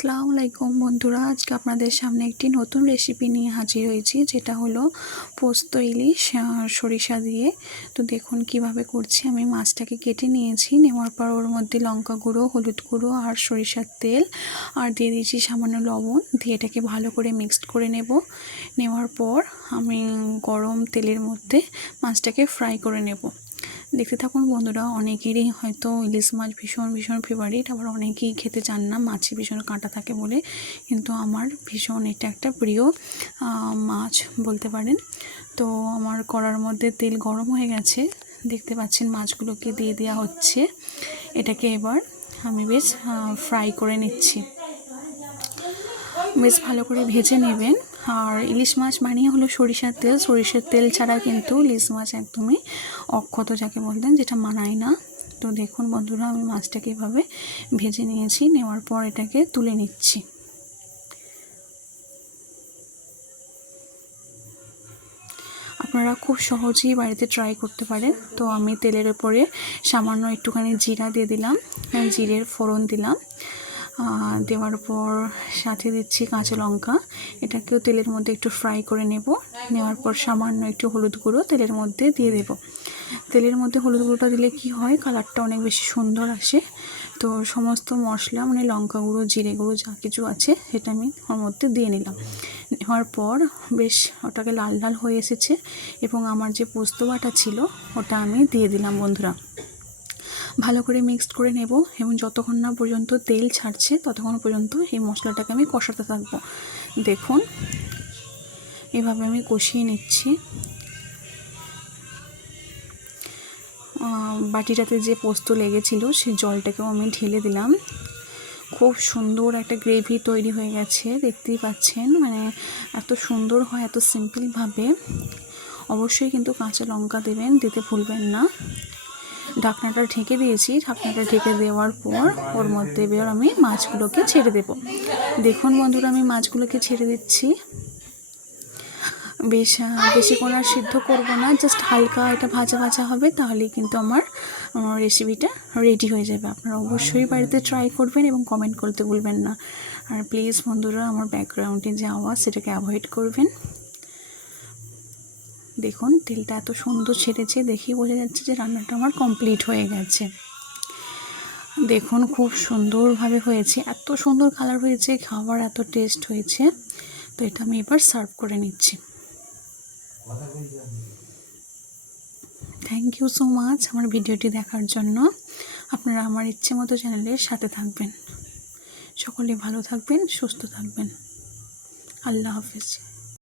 আসসালামু আলাইকুম বন্ধুরা, আজকে আপনাদের সামনে একটি নতুন রেসিপি নিয়ে হাজির হয়েছি, যেটা হলো পোস্ত ইলিশ সরিষা দিয়ে। তো দেখুন কিভাবে করছি। আমি মাছটাকে কেটে নিয়েছি, নেওয়ার পর ওর মধ্যে লঙ্কা গুঁড়ো, হলুদ গুঁড়ো আর সরিষার তেল আর দিয়ে দিয়েছি সামান্য লবণ, দিয়ে এটাকে ভালো করে মিক্সড করে নেওয়ার পর আমি গরম তেলের মধ্যে মাছটাকে ফ্রাই করে নেব। দেখতে থাকুন বন্ধুরা। অনেকেরই হয়তো ইলিশ মাছ ভীষণ ভীষণ ফেভারিট, আবার অনেকেই খেতে চান না, মাছে ভীষণ কাঁটা থাকে বলে, কিন্তু আমার ভীষণ এটা একটা প্রিয় মাছ বলতে পারেন। তো আমার কড়ার মধ্যে তেল গরম হয়ে গেছে, দেখতে পাচ্ছেন মাছগুলোকে দিয়ে দেওয়া হচ্ছে। এটাকে এবার আমি বেশ ফ্রাই করে নিচ্ছি, বেশ ভালো করে ভেজে নেবেন। আর ইলিশ মাছ বানিয়ে হলো সরিষার তেল ছাড়া কিন্তু ইলিশ মাছ একদমই অক্ষত যাকে বলতেন, যেটা মানায় না। তো দেখুন বন্ধুরা, আমি মাছটাকে এভাবে ভেজে নিয়েছি, নেওয়ার পর এটাকে তুলে নিচ্ছি। আপনারা খুব সহজেই বাড়িতে ট্রাই করতে পারেন। তো আমি তেলের উপরে সামান্য একটুখানি জিরা দিয়ে দিলাম, জিরের ফোড়ন দিলাম, দেওয়ার পর সাথে দিচ্ছি কাঁচা লঙ্কা। এটাকেও তেলের মধ্যে একটু ফ্রাই করে নেওয়ার পর সামান্য একটু হলুদ গুঁড়ো তেলের মধ্যে দিয়ে দেব। তেলের মধ্যে হলুদ গুঁড়োটা দিলে কি হয়, কালারটা অনেক বেশি সুন্দর আসে। তো সমস্ত মশলা মানে লঙ্কা গুঁড়ো, জিরে গুঁড়ো যা কিছু আছে সেটা আমি ওর মধ্যে দিয়ে নিলাম। নেওয়ার পর বেশ ওটাকে লাল লাল হয়ে এসেছে, এবং আমার যে পোস্ত বাটা ছিল ওটা আমি দিয়ে দিলাম বন্ধুরা। ভালো করে মিক্সড করে নেব, এবং যতক্ষণ না পর্যন্ত তেল ছাড়ছে ততক্ষণ পর্যন্ত এই মশলাটাকে আমি কষাতে থাকবো। দেখুন এভাবে আমি কষিয়ে নিচ্ছি। বাটিটাতে যে পোস্ত লেগেছিল সেই জলটাকেও আমি ঢেলে দিলাম। খুব সুন্দর একটা গ্রেভি তৈরি হয়ে গেছে, দেখতেই পাচ্ছেন। মানে এত সুন্দর হয়, এত সিম্পলভাবে। অবশ্যই কিন্তু কাঁচা লঙ্কা দেবেন, দিতে ভুলবেন না। ঢাকনাটা ঢেকে দিয়েছি, ঢাকনাটা ঢেকে দেওয়ার পর ওর মধ্যে এবার আমি মাছগুলোকে ছেড়ে দেব। দেখুন বন্ধুরা, আমি মাছগুলোকে ছেড়ে দিচ্ছি। বেশিক্ষণ আর সিদ্ধ করবো না, জাস্ট হালকা এটা ভাজা ভাজা হবে, তাহলেই কিন্তু আমার রেসিপিটা রেডি হয়ে যাবে। আপনারা অবশ্যই বাড়িতে ট্রাই করবেন এবং কমেন্ট করতে ভুলবেন না। আর প্লিজ বন্ধুরা, আমার ব্যাকগ্রাউন্ডে যে আওয়াজ সেটাকে অ্যাভয়েড করবেন। দেখুন তেলটা এত সুন্দর ছেড়েছে, দেখেই বোঝা যাচ্ছে যে রান্নাটা আমার কমপ্লিট হয়ে গেছে। দেখুন খুব সুন্দরভাবে হয়েছে, এত সুন্দর কালার হয়েছে, খাবার এত টেস্ট হয়েছে। তো এটা আমি এবার সার্ভ করে নিচ্ছি। থ্যাংক ইউ সো মাচ আমার ভিডিওটি দেখার জন্য। আপনারা আমার ইচ্ছে মতো চ্যানেলের সাথে থাকবেন। সকলে ভালো থাকবেন, সুস্থ থাকবেন। আল্লাহ হাফেজ।